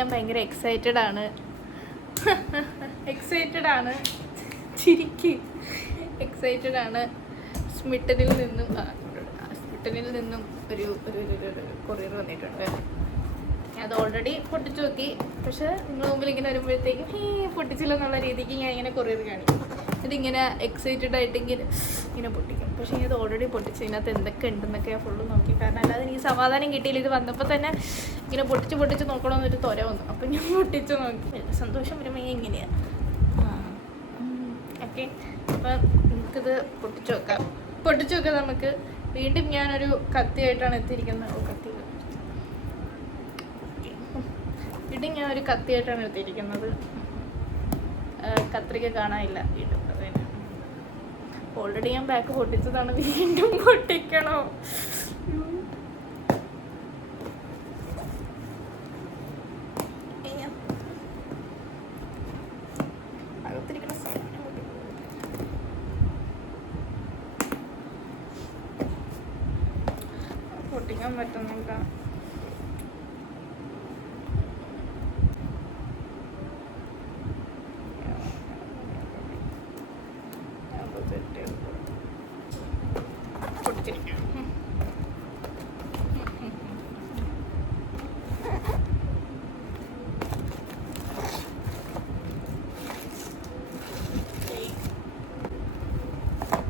ഞാൻ ഭയങ്കര എക്സൈറ്റഡ് ആണ് ചിരിക്ക് എക്സൈറ്റഡ് ആണ്. സ്മിട്ടനിൽ നിന്നും ഒരു കൊറിയർ വന്നിട്ടുണ്ട്. അത് ഓൾറെഡി പൊട്ടിച്ച് നോക്കി. പക്ഷെ നിങ്ങൾ മുമ്പിൽ ഇങ്ങനെ വരുമ്പോഴത്തേക്കും പൊട്ടിച്ചില്ല എന്നുള്ള രീതിക്ക് ഞാൻ ഇങ്ങനെ കൊറിയർ കാണിക്കും. ഇതിങ്ങനെ എക്സൈറ്റഡ് ആയിട്ട് ഇങ്ങനെ പൊട്ടിക്കും. പക്ഷേ ഇത് ഓൾറെഡി പൊട്ടിച്ച് ഇതിനകത്ത് എന്തൊക്കെ ഉണ്ടെന്നൊക്കെ ഞാൻ ഫുള്ള് നോക്കി. കാരണം അല്ലാതെ എനിക്ക് സമാധാനം കിട്ടിയില്ല. ഇത് വന്നപ്പോൾ തന്നെ ഇങ്ങനെ പൊട്ടിച്ച് നോക്കണമെന്നൊരു തൊര വന്നു. അപ്പം ഞാൻ പൊട്ടിച്ച് നോക്കി. സന്തോഷം വരുമ്പോൾ ഇങ്ങനെയാണ്. ഓക്കെ, അപ്പം നമുക്കിത് പൊട്ടിച്ച് നോക്കാം നമുക്ക്. വീണ്ടും ഞാനൊരു കത്തിയായിട്ടാണ് എത്തിയിരിക്കുന്നത്. വീണ്ടും ഞാൻ ഒരു കത്തിയായിട്ടാണ് എത്തിയിരിക്കുന്നത്. കത്രിക കാണാനില്ല വീണ്ടും. ഓൾറെഡി ഞാൻ ബാക്ക് പൊട്ടിച്ചതാണ്, വീണ്ടും പൊട്ടിക്കണോ? പൊട്ടിക്കാൻ പറ്റുന്നില്ല.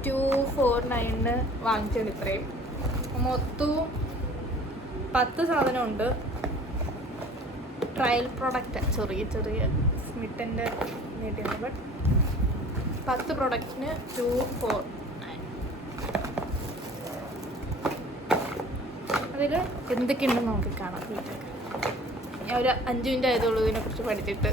$249 വാങ്ങിച്ചത് ഇത്രയും. മൊത്തവും 10 സാധനമുണ്ട്. ട്രയൽ പ്രൊഡക്റ്റ് ചെറിയ സ്മിട്ടൻ്റെ നീട്ടിയാണ്. ബട്ട് 10 പ്രൊഡക്റ്റിന് 249. അതിൽ എന്തൊക്കെയുണ്ടെന്ന് നമുക്ക് കാണാം. ഞാൻ ഒരു 5 മിനിറ്റ് ആയതുള്ളൂ ഇതിനെക്കുറിച്ച് പഠിച്ചിട്ട്.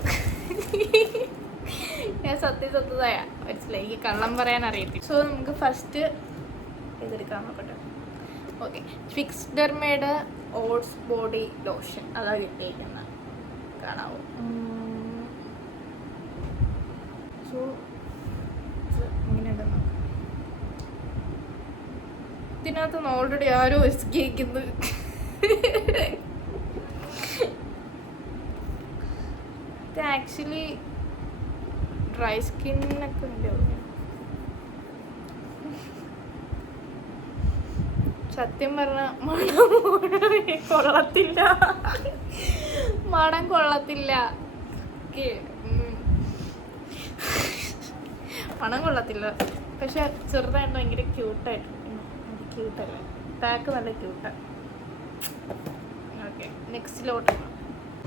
ഞാൻ സത്യസത്യതായ മനസ്സിലായി, എനിക്ക് കള്ളം പറയാൻ അറിയത്തില്ല. സോ നമുക്ക് ഫസ്റ്റ് ഇതെടുക്കാൻ നോക്കട്ടെ. ഓക്കെ, ഫിക്സ്ഡെർമയുടെ ഓട്സ് ബോഡി ലോഷൻ അതാണ് കിട്ടിയിരിക്കുന്നത്. കാണാവോ? സോ ഇങ്ങനെ ഇടുന്നു. ഇതിനകത്തുനിന്ന് ഓൾറെഡി ആരോ എസ്കേക്കുന്നു. ഇത് ആക്ച്വലി ഡ്രൈ സ്കിന്നൊക്കെ ഉണ്ട്. സത്യം പറഞ്ഞ മണം കൊള്ളത്തില്ല. മണം കൊള്ളത്തില്ല. പക്ഷെ ചെറുതായിട്ട് ഭയങ്കര ക്യൂട്ടായിട്ട്. ക്യൂട്ടല്ലേ? പാക്ക് നല്ല ക്യൂട്ടാണ്. ഓക്കെ,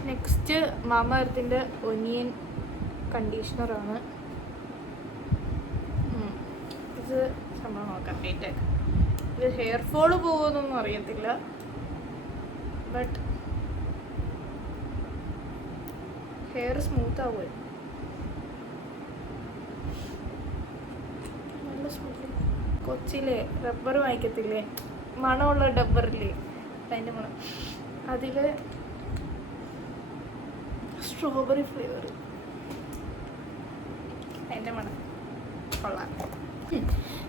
നെക്സ്റ്റ് മാമ എർത്തിൻ്റെ ഒനിയൻ കണ്ടീഷണറാണ്. ഇത് സംഭവം നോക്കാം. ഡേറ്റാക്ക് ഇത് ഹെയർ ഫോള് പോകുമെന്നൊന്നും അറിയത്തില്ല. ബട്ട് ഹെയർ സ്മൂത്ത് ആവുമോ? നല്ല സ്മൂത്ത്. കൊച്ചിയിലെ റബ്ബർ വാങ്ങിക്കത്തില്ലേ, മണമുള്ള ഡബ്ബറില്ലേ, അതിൻ്റെ മണം. അതിൽ സ്ട്രോബെറി ഫ്ലേവർ, അതിൻ്റെ മണം കൊള്ളാം.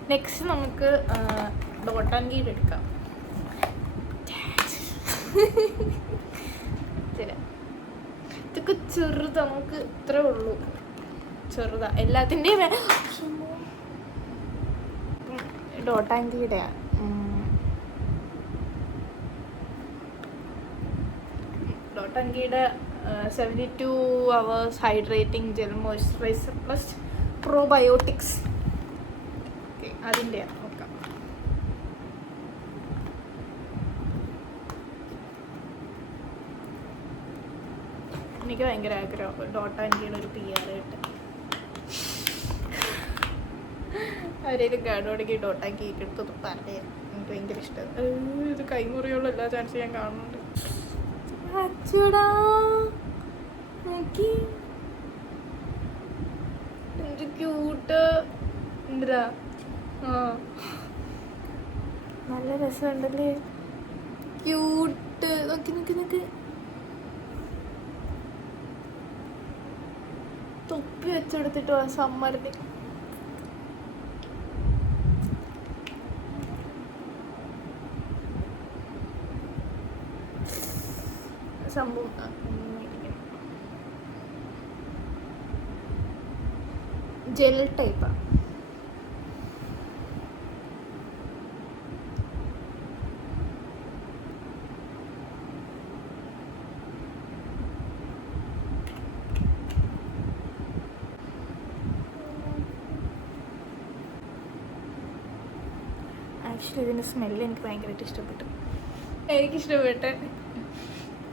നെക്സ്റ്റ് നമുക്ക് ഡോട്ട് ആൻഡ് ഗീഡ് എടുക്കാം. ഇതൊക്കെ ചെറുതാ, നമുക്ക് ഇത്രേ ഉള്ളൂ. ചെറുതാ എല്ലാത്തിൻ്റെയും. ഡോട്ട് ആൻഡ് ഗീഡാ. ഡോട്ട് ആൻഡ് ഗീഡ് 72 hours hydrating gel moisturiser plus probiotics. അതിൻ്റെ നോക്കാം. എനിക്ക് ഭയങ്കര ആഗ്രഹം ഡോട്ട് ആൻഡ് ഗീഡ് ഒരു PR ആയിട്ട്. അവരേലും ഗാഡോടേക്ക് ഡോട്ട് ആൻഡ് ഗീഡ് എടുത്തൊന്ന് പറഞ്ഞേ. എനിക്ക് ഭയങ്കര ഇഷ്ടമാണ്. ഇത് കൈമുറിയുള്ള എല്ലാ ചാൻസും ഞാൻ കാണുന്നുണ്ട്. അച്ചടാ നോക്കി എന്ത് ക്യൂട്ട്. എന്തിനാ നല്ല രസമുണ്ടല്ലേ, ക്യൂട്ട്. നോക്കി തൊപ്പി വെച്ചെടുത്തിട്ട് സമ്മറിന്. സംഭവം ജെൽ ടൈപ്പാണ്. ആക്ച്വലി ഇതിൻ്റെ സ്മെല്ല് എനിക്ക് ഭയങ്കരമായിട്ട് ഇഷ്ടപ്പെട്ടു. എനിക്കിഷ്ടപ്പെട്ട്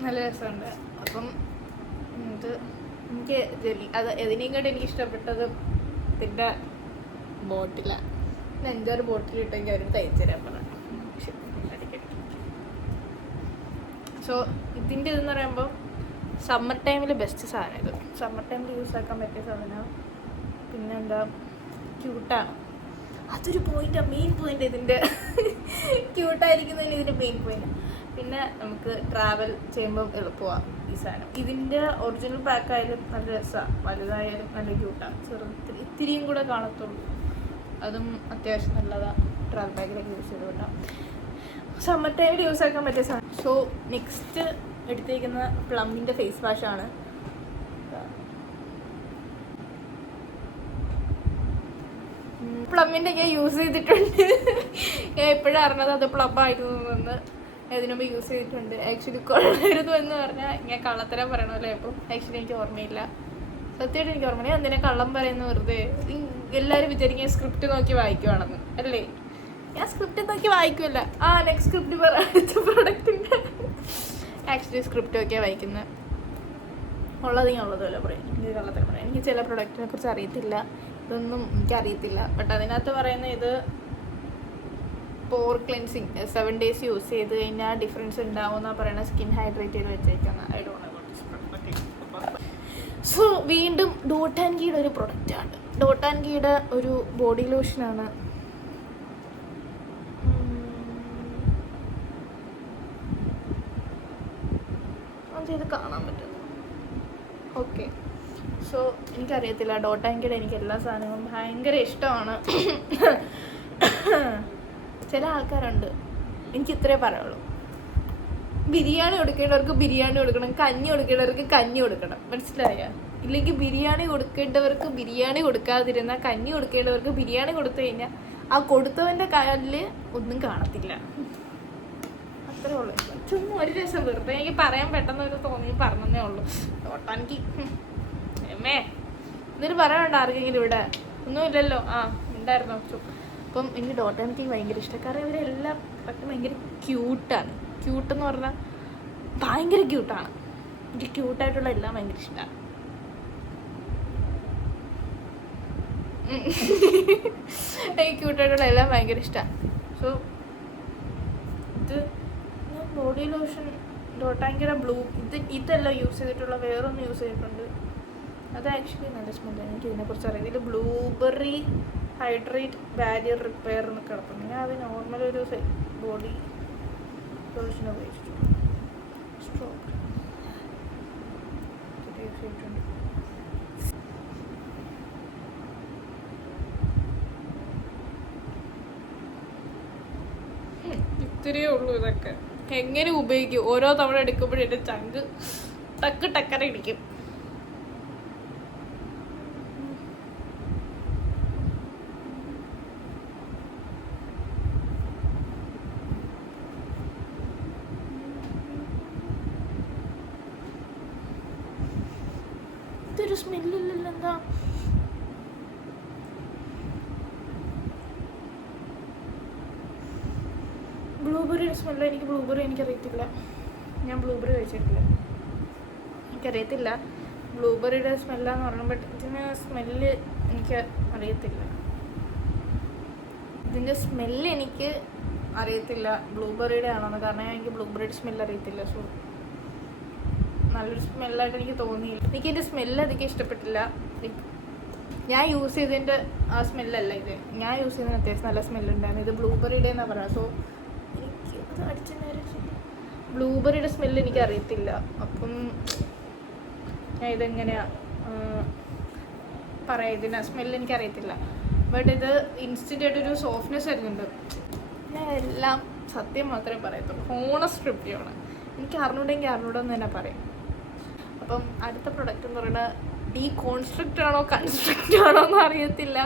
നല്ല രസമുണ്ട്. അപ്പം ഇത് എനിക്ക് അത് ഇതിനെയും കൂടെ എനിക്ക് ഇഷ്ടപ്പെട്ടത് ഇതിൻ്റെ ബോട്ടിലാണ്. 5-6 ബോട്ടിൽ ഇട്ടെങ്കിൽ അവർ തയ്ച്ചു തരാൻ പറഞ്ഞു. സോ ഇതിൻ്റെ ഇതെന്ന് പറയുമ്പോൾ സമ്മർ ടൈമിൽ ബെസ്റ്റ് സാധനം. ഇത് സമ്മർ ടൈമിൽ യൂസ് ആക്കാൻ പറ്റിയ സാധനമാണ്. പിന്നെന്താ, ക്യൂട്ടാണ്. അതൊരു പോയിൻ്റാണ്, മെയിൻ പോയിൻ്റ് ഇതിൻ്റെ. ക്യൂട്ടായിരിക്കുന്നതിന് ഇതിൻ്റെ മെയിൻ പോയിൻ്റ്. പിന്നെ നമുക്ക് ട്രാവൽ ചെയ്യുമ്പോൾ എളുപ്പമാണ് ഈ സാധനം. ഇതിൻ്റെ ഒറിജിനൽ പാക്കായാലും നല്ല രസമാണ്, വലുതായാലും നല്ല ക്യൂട്ടാണ്. ചെറുതിൽ ഇത്തിരിയും കൂടെ കാണത്തുള്ളൂ, അതും അത്യാവശ്യം നല്ലതാണ്. ട്രാവൽ ബാഗിലൊക്കെ യൂസ് ചെയ്തുകൊണ്ടാണ് സമ്മർ ടൈമിൽ യൂസ് ആക്കാൻ പറ്റിയ സാധനം. സോ നെക്സ്റ്റ് എടുത്തേക്കുന്ന പ്ലമ്മിൻ്റെ ഫേസ് വാഷാണ്. പ്ലമ്മിൻ്റെ ഞാൻ യൂസ് ചെയ്തിട്ടുണ്ട്. ഞാൻ എപ്പോഴും അറിഞ്ഞത് അത് പ്ലമ്മായിരുന്നു എന്ന്. ഇതിനു മുമ്പ് യൂസ് ചെയ്തിട്ടുണ്ട്. ആക്ച്വലി കൊള്ളരുത് എന്ന് പറഞ്ഞാൽ ഞാൻ കള്ളത്തരം പറയണമല്ലോ. അപ്പം ആക്ച്വലി എനിക്ക് ഓർമ്മയില്ല, സത്യമായിട്ട് എനിക്ക് ഓർമ്മയില്ല. ഞാൻ എന്തിനാ കള്ളം പറയുന്ന വെറുതെ. എല്ലാവരും വിചാരിക്കും സ്ക്രിപ്റ്റ് നോക്കി വായിക്കുവാണെന്ന്. അല്ലേ, ഞാൻ സ്ക്രിപ്റ്റ് നോക്കി വായിക്കുമല്ല. നെക്സ്റ്റ് സ്ക്രിപ്റ്റ് അടുത്ത പ്രൊഡക്റ്റിൻ്റെ ആക്ച്വലി സ്ക്രിപ്റ്റ് നോക്കിയാണ് വായിക്കുന്നത്. ഉള്ളത് ഞാൻ ഉള്ളതുമല്ല പറയും. എനിക്ക് കള്ളത്തരം പറയാം. എനിക്ക് ചില പ്രൊഡക്റ്റിനെ കുറിച്ച് അറിയത്തില്ല, ഇതൊന്നും എനിക്കറിയത്തില്ല. ബട്ട് അതിനകത്ത് പറയുന്ന ഇത് പോർ ക്ലെൻസിങ് 7 days യൂസ് ചെയ്ത് കഴിഞ്ഞാൽ ഡിഫറൻസ് ഉണ്ടാവുമെന്നാണ് പറയുന്നത്. സ്കിൻ ഹൈഡ്രേറ്റ് ചെയ്ത് വെച്ചേക്കുന്ന. I don't know what this product. So വീണ്ടും ഡോട്ട് ആൻഡ് കീയുടെ ഒരു പ്രൊഡക്റ്റാണ്. ഡോട്ട് ആൻഡ് കീയുടെ ഒരു ബോഡി ലോഷനാണ്. ഇത് കാണാൻ പറ്റുന്നു. ഓക്കെ, സോ എനിക്കറിയത്തില്ല. ഡോട്ട് ആൻഡ് കീയുടെ എനിക്ക് എല്ലാ സാധനങ്ങളും ഭയങ്കര ഇഷ്ടമാണ്. ചില ആൾക്കാരുണ്ട്, എനിക്ക് ഇത്രേ പറയുള്ളൂ, ബിരിയാണി കൊടുക്കേണ്ടവർക്ക് ബിരിയാണി കൊടുക്കണം, കഞ്ഞി കൊടുക്കേണ്ടവർക്ക് കഞ്ഞി കൊടുക്കണം. മനസ്സിലായ? ഇല്ലെങ്കിൽ ബിരിയാണി കൊടുക്കേണ്ടവർക്ക് ബിരിയാണി കൊടുക്കാതിരുന്ന കഞ്ഞി കൊടുക്കേണ്ടവർക്ക് ബിരിയാണി കൊടുത്തു കഴിഞ്ഞാൽ ആ കൊടുത്തവൻ്റെ കാലിൽ ഒന്നും കാണത്തില്ല. അത്രേ ഉള്ളൂ. ചുമ്മാ ഒരു രസം വെറുതെ എനിക്ക് പറയാൻ പെട്ടെന്ന് ഒരു തോന്നി പറഞ്ഞതേ ഉള്ളൂ. ഡോട്ടാൻകി എന്നിട്ട് പറയണ്ട ആർക്കെങ്കിലും ഇവിടെ ഒന്നുമില്ലല്ലോ. ഉണ്ടായിരുന്നോ? അപ്പം എനിക്ക് ഡോട്ടാൻകി ഭയങ്കര ഇഷ്ടം. കാരണം ഇവരെല്ലാം ഭയങ്കര ക്യൂട്ടാണ്. ക്യൂട്ടെന്ന് പറഞ്ഞാൽ ഭയങ്കര ക്യൂട്ടാണ്. എനിക്ക് ക്യൂട്ടായിട്ടുള്ള എല്ലാം ഭയങ്കര ഇഷ്ടമാണ്. എനിക്ക് ക്യൂട്ടായിട്ടുള്ള എല്ലാം ഭയങ്കര ഇഷ്ടമാണ്. സോ ഇത് ഞാൻ ബോഡി ലോഷൻ ഡോട്ടാൻകിയുടെ ഇതല്ല യൂസ് ചെയ്തിട്ടുള്ള, വേറൊന്ന് യൂസ് ചെയ്തിട്ടുണ്ട്. അത് ആക്ച്വലി നല്ല സ്മെല്ലാണ്. എനിക്ക് ഇതിനെക്കുറിച്ച് അറിയാം. ഇതിൽ ബ്ലൂബെറി ഹൈഡ്രേറ്റ് ബാരിയർ റിപ്പയർ എന്നൊക്കെ കിടക്കുന്നു. ഞാൻ അത് നോർമൽ ഒരു ബോഡി ലോഷൻ ഉപയോഗിച്ചിട്ടുണ്ട്. സ്ട്രോബെറി യൂസ് ചെയ്തിട്ടുണ്ട്. ഇത്രയേ ഉള്ളൂ. ഇതൊക്കെ എങ്ങനെ ഉപയോഗിക്കും? ഓരോ തവണ എടുക്കുമ്പോഴും എൻ്റെ ചങ്ക് ടക്കര ഇടിക്കും. ഇതൊരു സ്മെല്ലില്ലല്ലോ. എന്താ ബ്ലൂബെറിയുടെ സ്മെല്ല്? എനിക്ക് ബ്ലൂബെറി എനിക്കറിയത്തില്ല. ഞാൻ ബ്ലൂബെറി കഴിച്ചിട്ടില്ല, എനിക്കറിയത്തില്ല ബ്ലൂബെറിയുടെ സ്മെല്ലാന്ന് പറയുമ്പോൾ. ഇതിന് സ്മെല്ല് എനിക്ക് അറിയത്തില്ല. ഇതിൻ്റെ സ്മെല്ല് എനിക്ക് അറിയത്തില്ല ബ്ലൂബെറിയുടെ ആണെന്ന്. കാരണം എനിക്ക് ബ്ലൂബെറിയുടെ സ്മെല്ല് അറിയത്തില്ല. സോ നല്ലൊരു സ്മെല്ലായിട്ട് എനിക്ക് തോന്നിയില്ല. എനിക്കിതിൻ്റെ സ്മെല്ല് അധികം ഇഷ്ടപ്പെട്ടില്ല. ഞാൻ യൂസ് ചെയ്തതിൻ്റെ ആ സ്മെല്ലല്ല ഇത്. ഞാൻ യൂസ് ചെയ്തതിന് അത്യാവശ്യം നല്ല സ്മെല്ലുണ്ടായിരുന്നു. ഇത് ബ്ലൂബെറിയുടെ എന്നാണ് പറയുക. സോ എനിക്ക് അത് ബ്ലൂബെറിയുടെ സ്മെല്ല് എനിക്ക് അറിയത്തില്ല. അപ്പം ഞാൻ ഇതെങ്ങനെയാണ് പറയാം, ഇതിന് സ്മെല്ല് എനിക്കറിയത്തില്ല. ബട്ട് ഇത് ഇൻസ്റ്റൻ്റ് ആയിട്ടൊരു സോഫ്റ്റ്നെസ് വരുന്നുണ്ട്. ഞാൻ എല്ലാം സത്യം മാത്രമേ പറയത്തുള്ളൂ. ഹോണസ്റ്റ് റിവ്യൂ ആണ്. എനിക്ക് അറിഞ്ഞൂടെങ്കിൽ അറിഞ്ഞൂടെന്ന് തന്നെ പറയും. അപ്പം അടുത്ത പ്രൊഡക്റ്റ് എന്ന് പറയുന്നത് ഡീകോൺസ്ട്രക്റ്റ് ആണോ കൺസ്ട്രക്റ്റ് ആണോ എന്ന് അറിയത്തില്ല.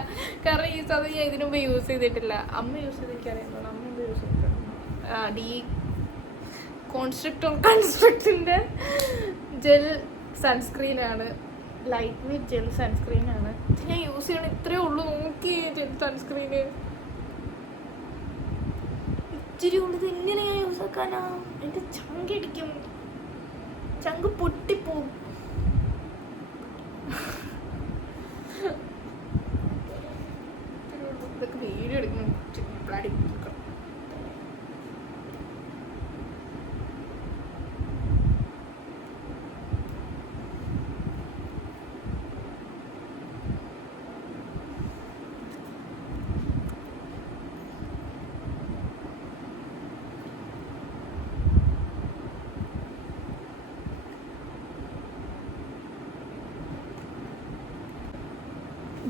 കാരണം ഈ സാധനം ഞാൻ ഇതിനു മുമ്പ് യൂസ് ചെയ്തിട്ടില്ല. അമ്മ യൂസ് ചെയ്ത് എനിക്കറിയാം, അമ്മ മുമ്പ് യൂസ് ചെയ്തിട്ടുണ്ട്. കോൺസ്ട്രക്റ്റ് ഓർ കൺസ്ട്രക്റ്റിൻ്റെ ജെൽ സൺസ്ക്രീനാണ്, ലൈറ്റ് വെയ്റ്റ് ജെൽ സൺസ്ക്രീനാണ്. ഇത് ഞാൻ യൂസ് ചെയ്യണം, ഇത്രയേ ഉള്ളൂ. നോക്കി ജെൽ സൺസ്ക്രീന് ഇച്ചിരി ഉള്ളത് എങ്ങനെ ഞാൻ യൂസ് ആക്കാനാ? എൻ്റെ ചങ്കടിക്കും, ചങ്ക് പൊട്ടിപ്പോവും. ഇതൊക്കെ വീഡിയോ എടുക്കണം.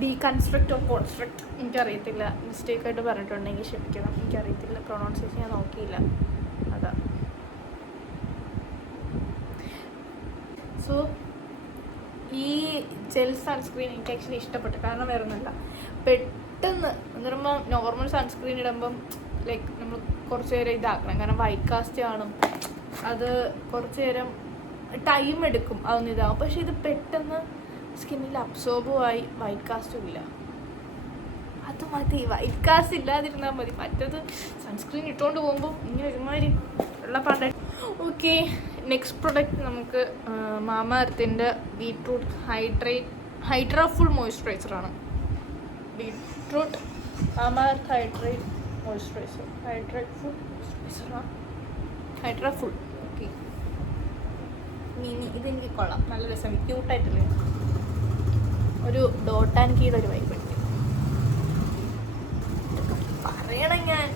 ഡീകൺസ്ട്രക്റ്റ് ഓർ കോൺസ്ട്രക്റ്റ് എനിക്കറിയത്തില്ല. മിസ്റ്റേക്കായിട്ട് പറഞ്ഞിട്ടുണ്ടെങ്കിൽ ക്ഷമിക്കണം, എനിക്കറിയത്തില്ല. പ്രൊണൗൺസിയേഷൻ ഞാൻ നോക്കിയില്ല, അതാ. സോ ഈ ജെൽ സൺസ്ക്രീൻ എനിക്ക് ആക്ച്വലി ഇഷ്ടപ്പെട്ടു. കാരണം വേറെ ഒന്നുമില്ല, പെട്ടെന്ന് എന്ന് പറയുമ്പോൾ നോർമൽ സൺസ്ക്രീൻ ഇടുമ്പം ലൈക്ക് നമ്മൾ കുറച്ച് നേരം ഇതാക്കണം. കാരണം വൈറ്റ് കാസ്റ്റ് കാണും, അത് കുറച്ച് നേരം ടൈം എടുക്കും അതൊന്നും ഇതാകും. പക്ഷെ ഇത് പെട്ടെന്ന് സ്കിന്നിൽ അബ്സോർബുമായി, വൈറ്റ് കാസ്റ്റും ഇല്ല. അത് മതി, വൈറ്റ് കാസ്റ്റ് ഇല്ലാതിരുന്നാൽ മതി. മറ്റത് സൺസ്ക്രീൻ ഇട്ടുകൊണ്ട് പോകുമ്പോൾ ഇങ്ങനെ ഒരുമാതിരി ഉള്ള പാണ്ട. ഓക്കെ, നെക്സ്റ്റ് പ്രൊഡക്റ്റ് നമുക്ക് മാമ എർത്തിൻ്റെ ബീട്രൂട്ട് ഹൈഡ്രാ ഫുൾ മോയ്സ്ചറൈസറാണ്. Beetroot Mamaearth hydra full. Okay, mini, ഇതെനിക്ക് കൊള്ളാം, നല്ല രസമുണ്ട്, ക്യൂട്ടായിട്ടില്ലേ? ഒരു ഡോട്ട് ആൻഡ് കീയുടെ ഒരു വൈബ് ഉണ്ട്. പറയണം ഞാൻ,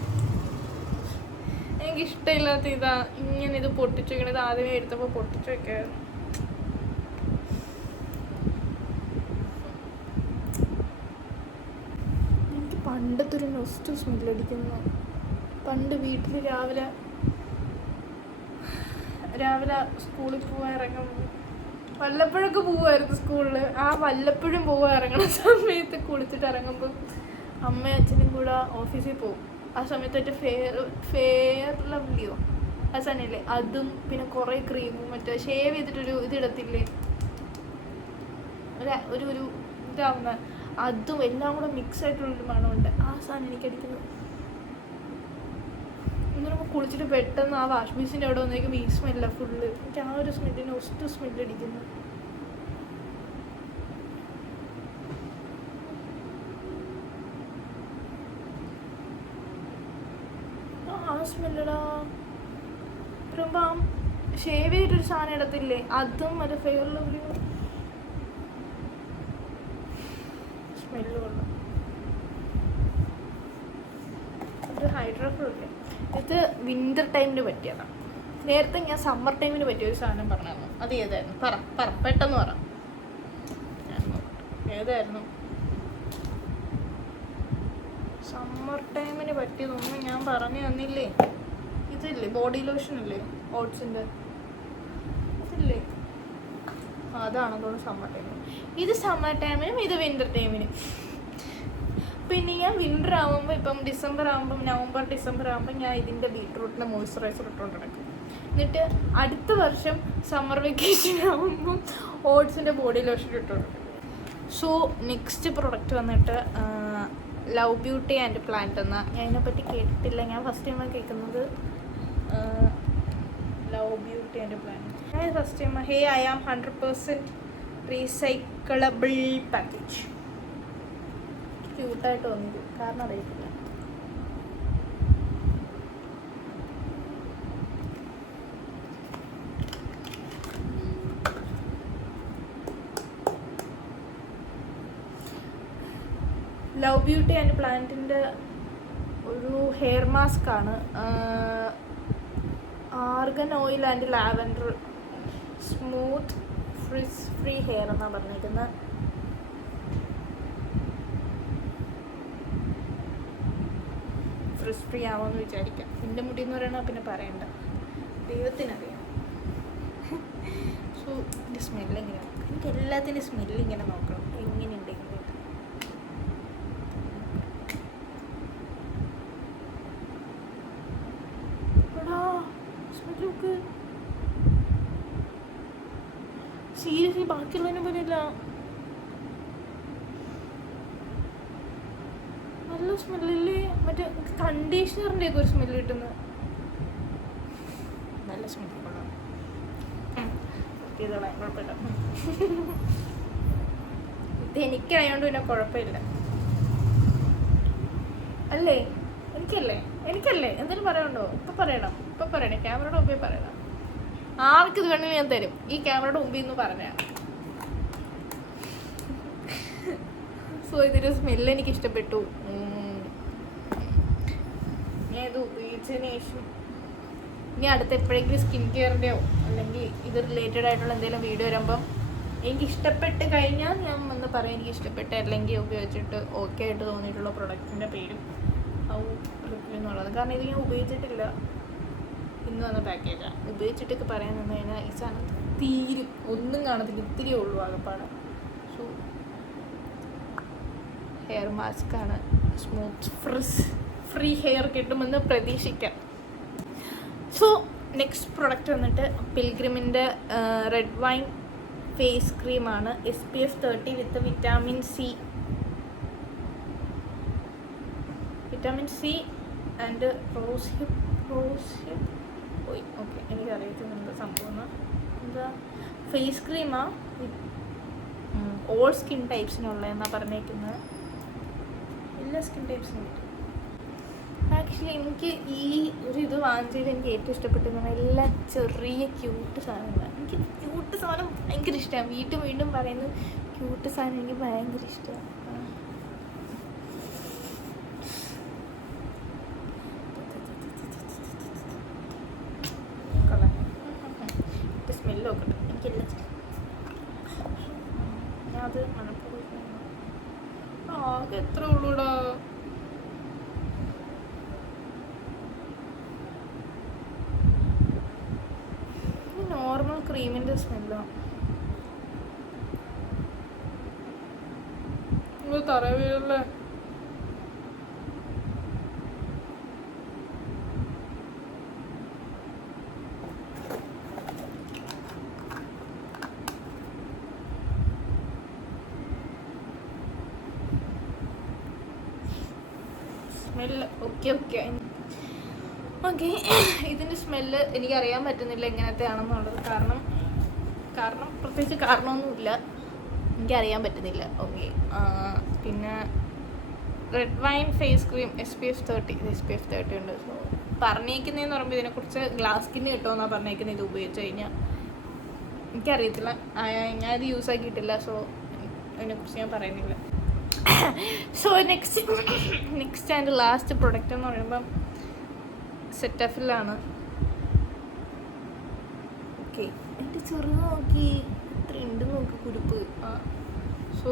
എനിക്കിഷ്ടമില്ലാത്ത ഇതാ ഇങ്ങനെ ഇത് പൊട്ടിച്ചു വെക്കണം. ഇത് ആദ്യമേ എടുത്തപ്പോൾ പൊട്ടിച്ചു വെക്കുക. എനിക്ക് പണ്ടത്തെ ഒരു നൊസ്റ്റു സ്മെല്ലടിക്കുന്നു. പണ്ട് വീട്ടിൽ രാവിലെ സ്കൂളിൽ പോകാൻ ഇറങ്ങുമ്പോൾ വല്ലപ്പോഴൊക്കെ പോവുമായിരുന്നു സ്കൂളിൽ. ആ വല്ലപ്പോഴും പോകാൻ ഇറങ്ങണ സമയത്ത് കുളിച്ചിട്ട് ഇറങ്ങുമ്പോൾ അമ്മയും അച്ഛനും കൂടെ ഓഫീസിൽ പോകും. ആ സമയത്ത് ഫെയർ ലവ്ലിയോ ആ സാധനമില്ലേ, അതും പിന്നെ കുറേ ക്രീമും മറ്റേ ഷേവ് ചെയ്തിട്ടൊരു ഇതിടത്തില്ലേ, ഒരു ഇതാവുന്ന അതും എല്ലാം കൂടെ മിക്സ് ആയിട്ടുള്ളൊരു മണമുണ്ട്. ആ സാധനം എനിക്കടിക്കുന്നു. എന്നിട്ട് കുളിച്ചിട്ട് പെട്ടെന്ന് ആ വാഷ് ബേസിൻ്റെ അവിടെ വന്നേക്കും ഈ സ്മെല്ല ഫുള്ള്. എനിക്ക് ആ ഒരു സ്മെല്ലിന് ഒറ്റ സ്മെല്ലടിക്കുന്നു. ആ സ്മെല്ലടാ. പറയുമ്പോൾ ഷേവ് ചെയ്തിട്ടൊരു സാധനം ഇടത്തില്ലേ, അതും മറ്റേ ഫെയറിൽ ഒരു സ്മെല്ല് കൊള്ളാം. ഇത് ഹൈഡ്രാ ഫുൾ ഇല്ലേ, ഇത് വിൻ്റർ ടൈമിന് പറ്റിയതാണ്. നേരത്തെ ഞാൻ സമ്മർ ടൈമിന് പറ്റിയ ഒരു സാധനം പറഞ്ഞായിരുന്നു. അത് ഏതായിരുന്നു? പറ പെട്ടെന്ന് പറ. ഏതായിരുന്നു സമ്മർ ടൈമിന് പറ്റിയതൊന്നും ഞാൻ പറഞ്ഞു തന്നില്ലേ? ഇതില്ലേ, ബോഡി ലോഷൻ ഇല്ലേ ഓട്സിൻ്റെ, അതില്ലേ, അതാണ് തോന്നുന്നു സമ്മർ ടൈമിന്. ഇത് സമ്മർ ടൈമിനും ഇത് വിൻ്റർ ടൈമിനും. പിന്നെ ഞാൻ വിൻ്റർ ആകുമ്പോൾ, ഇപ്പം ഡിസംബർ ആകുമ്പം, നവംബർ ഡിസംബർ ആകുമ്പോൾ ഞാൻ ഇതിൻ്റെ ബീട്രൂട്ടിൻ്റെ മോയ്സ്ചറൈസർ ഇട്ടുകൊണ്ട് നടക്കും. എന്നിട്ട് അടുത്ത വർഷം സമ്മർ വെക്കേഷൻ ആകുമ്പം ഓട്സിൻ്റെ ബോഡി ലോഷൻ ഇട്ടുകൊണ്ട് നടക്കും. സോ നെക്സ്റ്റ് പ്രൊഡക്റ്റ് വന്നിട്ട് ലവ് ബ്യൂട്ടി ആൻഡ് പ്ലാന്റ് എന്ന, ഞാൻ അതിനെപ്പറ്റി കേട്ടിട്ടില്ല, ഞാൻ ഫസ്റ്റ് ടൈമാണ് കേൾക്കുന്നത്. ലവ് ബ്യൂട്ടി ആൻഡ് പ്ലാന്റ് ഞാൻ first time. Hey, I am 100% recyclable package. ക്യൂട്ടായിട്ട് തോന്നിയത് കാരണം അറിയത്തില്ല. ലവ് ബ്യൂട്ടി ആൻഡ് പ്ലാന്റിൻ്റെ ഒരു ഹെയർ മാസ്ക് ആണ്. Argan oil and lavender smooth frizz free hair എന്നാണ് പറഞ്ഞിരിക്കുന്നത്. ഫ്രിസ് ഫ്രീ ആവുമെന്ന് വിചാരിക്കാം. എൻ്റെ മുടി എന്ന് പറയണ പിന്നെ പറയണ്ട, ദൈവത്തിനറിയാം. സോ സോ ഇതിൻ്റെ സ്മെല്ല് എങ്ങനെയാണ്, എനിക്ക് എല്ലാത്തിൻ്റെ സ്മെല്ല് ഇങ്ങനെ നോക്കണം എങ്ങനെയുണ്ടെങ്കിൽ. സ്മെല്ല് സീരിയസ്ലി ബാക്കിയുള്ളതിനെ പോലെ ഇല്ല, നല്ല സ്മെല്ലില്ലേ. മറ്റേ കണ്ടീഷണറിൻ്റെ ഒക്കെ ഒരു സ്മെല്ല് കിട്ടുന്നത്, നല്ല സ്മെല്ല് കൊള്ളാം. കുഴപ്പമില്ല, ഇത് എനിക്കായതുകൊണ്ട് പിന്നെ കുഴപ്പമില്ല അല്ലേ, എനിക്കല്ലേ എന്തെങ്കിലും പറയാനുണ്ടോ? ഇപ്പം പറയണേ ക്യാമറയുടെ മുമ്പിൽ പറയണം. ആർക്ക് ഇത് വേണമെങ്കിൽ ഞാൻ തരും, ഈ ക്യാമറയുടെ മുമ്പിൽ നിന്ന് പറഞ്ഞാൽ. സോ ഇതിൻ്റെ സ്മെല്ല് എനിക്ക് ഇഷ്ടപ്പെട്ടു. ഞാൻ ഇത് ഉപയോഗിച്ചതിന് ശേഷം ഇനി അടുത്ത് എപ്പോഴെങ്കിലും സ്കിൻ കെയറിൻ്റെയോ അല്ലെങ്കിൽ ഇത് റിലേറ്റഡ് ആയിട്ടുള്ള എന്തെങ്കിലും വീഡിയോ വരുമ്പം എനിക്ക് ഇഷ്ടപ്പെട്ട് കഴിഞ്ഞാൽ ഞാൻ വന്ന് പറയാം എനിക്ക് ഇഷ്ടപ്പെട്ട് അല്ലെങ്കിൽ ഉപയോഗിച്ചിട്ട് ഓക്കെ ആയിട്ട് തോന്നിയിട്ടുള്ള പ്രൊഡക്റ്റിൻ്റെ പേരും റിവ്യൂ എന്നുള്ളത്. കാരണം ഇത് ഞാൻ ഉപയോഗിച്ചിട്ടില്ല, ഇന്ന് വന്ന പാക്കേജാണ്. ഉപയോഗിച്ചിട്ടൊക്കെ പറയാൻ നിന്ന് കഴിഞ്ഞാൽ ഈ സാധനം തീരും, ഒന്നും കാണത്തില്ല, ഇത്തിരിയേ ഉള്ളൂ ആകെപ്പാടെ. സോ ഹെയർ മാസ്കാണ്, സ്മൂത്ത് ഫ്രീ ഹെയർ കിട്ടുമെന്ന് പ്രതീക്ഷിക്കാം. സോ നെക്സ്റ്റ് പ്രൊഡക്റ്റ് വന്നിട്ട് പിൽഗ്രിമിൻ്റെ റെഡ് വൈൻ ഫേസ് ക്രീമാണ്. SPF 30 with vitamin C and rose hip പോയി. ഓക്കെ, എനിക്കറിയത്തില്ല എന്താ സംഭവം. എന്താ ഫേസ് ക്രീമാ, ഓൾ സ്കിൻ ടൈപ്സിനുള്ള എന്നാണ് പറഞ്ഞേക്കുന്നത്, എല്ലാ സ്കിൻ ടൈപ്സിനും കിട്ടും. ആക്ച്വലി എനിക്ക് ഈ ഒരു ഇത് വാങ്ങിച്ചതിൽ എനിക്ക് ഏറ്റവും ഇഷ്ടപ്പെട്ടതെന്ന് പറഞ്ഞാൽ എല്ലാ ചെറിയ ക്യൂട്ട് സാധനങ്ങളാണ്. എനിക്ക് ക്യൂട്ട് സാധനം ഭയങ്കര ഇഷ്ടമാണ്. വീണ്ടും പറയുന്നത് ക്യൂട്ട് സാധനം എനിക്ക് ഭയങ്കര ഇഷ്ടമാണ്. സ്മെല്ല് നോക്കട്ടെ, എനിക്കെല്ലാം ഞാൻ അത് മണപ്പൂർ ആകെ എത്ര ഉള്ളൂടാ. നോർമൽ ക്രീമിൻ്റെ സ്മെല്ലാണ്. തറവില്ലേ സ്മെല്ല് ഓക്കെ. ഇതിൻ്റെ സ്മെല്ല് എനിക്കറിയാൻ പറ്റുന്നില്ല എങ്ങനത്തെ ആണെന്നുള്ളത്. കാരണം പ്രത്യേകിച്ച് കാരണമൊന്നുമില്ല, എനിക്കറിയാൻ പറ്റുന്നില്ല. ഓക്കെ, പിന്നെ red wine face cream SPF 30 ഉണ്ട്. സോ പറഞ്ഞേക്കുന്നതെന്ന് പറയുമ്പോൾ ഇതിനെക്കുറിച്ച് ഗ്ലാസ് സ്കിന്ന് കിട്ടുമെന്നാണ് പറഞ്ഞേക്കുന്നത്. ഇത് ഉപയോഗിച്ച് കഴിഞ്ഞാൽ എനിക്കറിയത്തില്ല, ഞാൻ ഇത് യൂസ് ആക്കിയിട്ടില്ല. സോ അതിനെക്കുറിച്ച് ഞാൻ പറയുന്നില്ല. So next and last product എന്ന് പറയുമ്പം സെറ്റഫിലാണ്. ഓക്കെ, എൻ്റെ ചെറുത് നോക്കി എത്ര ഉണ്ട് നോക്കി കുരുപ്പ്. സോ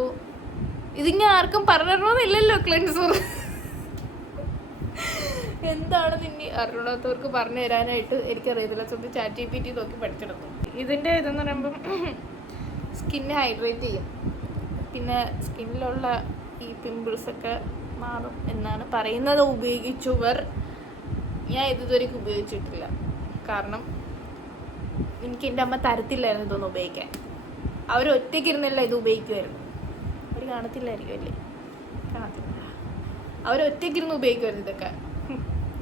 ഇതിങ്ങനെ ആർക്കും പറഞ്ഞിടണമെന്നില്ലല്ലോ ക്ലെൻസർ. എന്താണെന്ന് ഇനി അറിയാത്തവർക്ക് പറഞ്ഞു തരാനായിട്ട് എനിക്കറിയത്തില്ല. സ്വന്തം ChatGPT നോക്കി പഠിച്ചെടുത്തു. ഇതിൻ്റെ ഇതെന്ന് പറയുമ്പം സ്കിന്നെ ഹൈഡ്രേറ്റ് ചെയ്യും, പിന്നെ സ്കിന്നിലുള്ള ഈ പിമ്പിൾസൊക്കെ മാറും എന്നാണ് പറയുന്നത് ഉപയോഗിച്ചവർ. ഞാൻ ഇതുവരെയ്ക്ക് ഉപയോഗിച്ചിട്ടില്ല, കാരണം എനിക്ക് എൻ്റെ അമ്മ തരത്തില്ലായിരുന്നു ഇതൊന്നും ഉപയോഗിക്കാൻ. അവർ ഒറ്റയ്ക്കിരുന്നില്ല ഇത് ഉപയോഗിക്കുമായിരുന്നു. അവർ കാണത്തില്ലായിരിക്കും അല്ലേ, കാണത്തില്ല, അവർ ഒറ്റയ്ക്കിരുന്ന് ഉപയോഗിക്കുമായിരുന്നു ഇതൊക്കെ.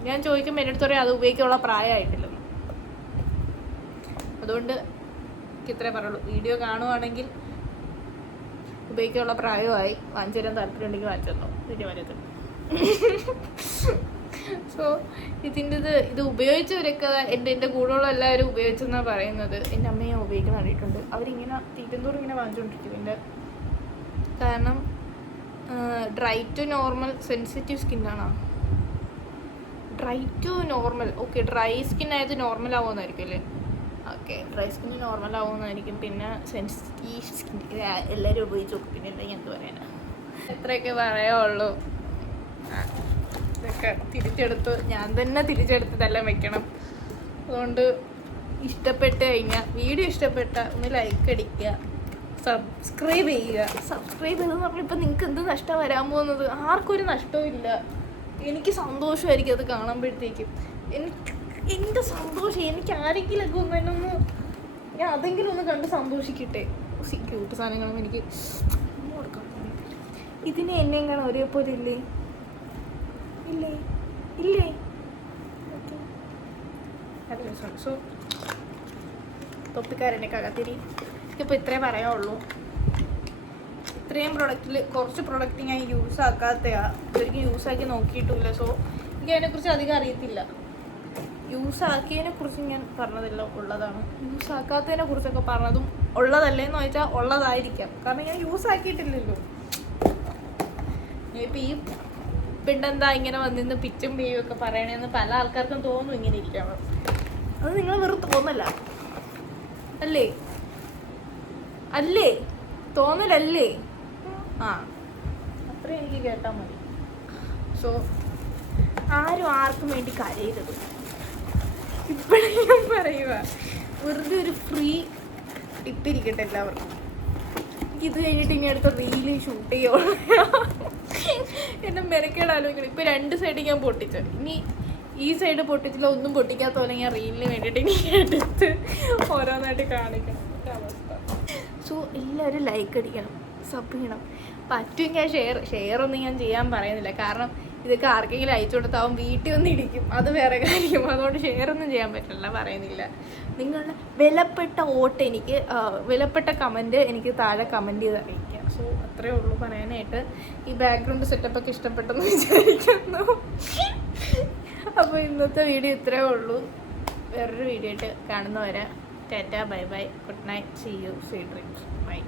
ഞാൻ ചോദിക്കുമ്പോൾ എൻ്റെ അടുത്ത് പറയാം അത് ഉപയോഗിക്കാനുള്ള പ്രായമായിട്ടില്ലെന്ന്. അതുകൊണ്ട് എനിക്ക് ഇത്രേ പറയുള്ളൂ. വീഡിയോ കാണുവാണെങ്കിൽ ഉപയോഗിക്കാനുള്ള പ്രായമായി, വാങ്ങിച്ചു തരാൻ താല്പര്യമുണ്ടെങ്കിൽ വാങ്ങിച്ചു തന്നോ, വീഡിയോ വരത്തുള്ളൂ. സോ ഇത് ഉപയോഗിച്ചവരൊക്കെ എൻ്റെ കൂടെയുള്ള എല്ലാവരും ഉപയോഗിച്ചെന്നാണ് പറയുന്നത്. എൻ്റെ അമ്മയെ ഉപയോഗിക്കാൻ വേണ്ടിയിട്ടുണ്ട്. അവരിങ്ങനെ തീറ്റന്തോറും ഇങ്ങനെ വാങ്ങിച്ചുകൊണ്ടിരിക്കും. എൻ്റെ കാരണം ഡ്രൈ ടു നോർമൽ സെൻസിറ്റീവ് സ്കിന്നാണോ, dry to normal. Okay, dry skin ആയത് നോർമൽ ആവുമെന്നായിരിക്കും അല്ലേ. ഓക്കെ, ഡ്രൈ സ്കിൻ നോർമൽ ആവുമെന്നായിരിക്കും. പിന്നെ സെൻസിറ്റീവ് സ്കിൻ എല്ലാവരും ഉപയോഗിച്ച് നോക്കും. പിന്നെ എന്തെങ്കിലും എന്ത് പറയാനാ, എത്രയൊക്കെ പറയുള്ളൂ. ഇതൊക്കെ തിരിച്ചെടുത്ത് ഞാൻ തന്നെ തിരിച്ചെടുത്ത് ഇതെല്ലാം വെക്കണം. അതുകൊണ്ട് ഇഷ്ടപ്പെട്ട് കഴിഞ്ഞാൽ വീഡിയോ ഇഷ്ടപ്പെട്ട ഒന്ന് ലൈക്ക് അടിക്കുക, സബ്സ്ക്രൈബ് ചെയ്യുക. സബ്സ്ക്രൈബ് ചെയ്തെന്ന് പറഞ്ഞാൽ ഇപ്പം നിങ്ങൾക്ക് എന്ത് നഷ്ടം വരാൻ പോകുന്നത്? ആർക്കും ഒരു നഷ്ടവും ഇല്ല. എനിക്ക് സന്തോഷമായിരിക്കും അത് കാണുമ്പോഴത്തേക്കും. എൻ്റെ സന്തോഷം എനിക്ക് ആരെങ്കിലുമൊക്കെ ഒന്ന് തന്നെ ഒന്ന് ഞാൻ അതെങ്കിലും ഒന്ന് കണ്ട് സന്തോഷിക്കട്ടെ. ക്യൂട്ട് സാധനങ്ങളും എനിക്ക് കൊടുക്കാം. ഇതിനെ എന്നെയും കാണാൻ ഒരേപോലെ ഇല്ലേ? ഇല്ലേ ഇല്ലേ? സോ തൊപ്പിക്കാരനെ കകത്തിരി. എനിക്കിപ്പോൾ ഇത്രേ പറയാനുള്ളൂ. ഇത്രയും പ്രൊഡക്റ്റിൽ കുറച്ച് പ്രൊഡക്റ്റ് ഞാൻ യൂസ് ആക്കാത്തതാണ്, ശരിക്കും യൂസാക്കി നോക്കിയിട്ടില്ല. സോ എനിക്ക് അതിനെക്കുറിച്ച് അധികം അറിയത്തില്ല. യൂസ് ആക്കിയതിനെ കുറിച്ച് ഞാൻ പറഞ്ഞതെല്ലാം ഉള്ളതാണ്, യൂസ് ആക്കാത്തതിനെ കുറിച്ചൊക്കെ പറഞ്ഞതും ഉള്ളതല്ലേന്ന് ചോദിച്ചാൽ ഉള്ളതായിരിക്കാം. കാരണം ഞാൻ യൂസ് ആക്കിയിട്ടില്ലല്ലോ. ഇപ്പം ഈ പിണ്ടെന്താ ഇങ്ങനെ വന്നിന്ന് പിച്ചും പേയും ഒക്കെ പറയണേന്ന് പല ആൾക്കാർക്കും തോന്നും ഇങ്ങനെ ഇരിക്കണം. അത് നിങ്ങൾ വെറും തോന്നല അല്ലേ? അല്ലേ? തോന്നലല്ലേ? ആ അത്രയും എനിക്ക് കേട്ടാൽ മതി. സോ ആരും ആർക്കും വേണ്ടി കരയരുത്. ഇപ്പോഴും ഞാൻ പറയുക, വെറുതെ ഒരു ഫ്രീ ടിപ്പിരിക്കട്ടെ എല്ലാവർക്കും. ഇത് കഴിഞ്ഞിട്ട് ഇനി അടുത്ത റീല് ഷൂട്ട് ചെയ്യോ എന്നെ മെനക്കേട് ആലോചിക്കണം. ഇപ്പം 2 സൈഡ് ഞാൻ പൊട്ടിച്ചു, ഇനി ഈ സൈഡ് പൊട്ടിച്ചില്ല, ഒന്നും പൊട്ടിക്കാത്ത പോലെ ഞാൻ റീലിന് വേണ്ടിയിട്ട് ഇനി എടുത്ത് ഓരോന്നായിട്ട് കാണിക്കണം അവസ്ഥ. സോ എല്ലാവരും ലൈക്ക് അടിക്കണം, സബ് ചെയ്യണം. പറ്റുമെങ്കിൽ ഷെയറൊന്നും ഞാൻ ചെയ്യാൻ പറയുന്നില്ല. കാരണം ഇതൊക്കെ ആർക്കെങ്കിലും അയച്ചു കൊടുത്താവും വീട്ടിൽ വന്ന് ഇടിക്കും, അത് വേറെ കാര്യം. അതുകൊണ്ട് ഷെയറൊന്നും ചെയ്യാൻ പറ്റില്ല, പറയുന്നില്ല. നിങ്ങളുടെ വിലപ്പെട്ട വോട്ട് എനിക്ക്, വിലപ്പെട്ട കമൻറ്റ് എനിക്ക് താഴെ കമൻറ്റ് ചെയ്ത് അറിയിക്കുക. സോ അത്രയേ ഉള്ളൂ പറയാനായിട്ട്. ഈ ബാക്ക്ഗ്രൗണ്ട് സെറ്റപ്പൊക്കെ ഇഷ്ടപ്പെട്ടെന്ന് വിചാരിക്കുന്നു. അപ്പോൾ ഇന്നത്തെ വീഡിയോ ഇത്രയേ ഉള്ളൂ. വേറൊരു വീഡിയോ ആയിട്ട് കാണുന്നവരെ tata, bye bye, good night, see you, sweet dreams, by.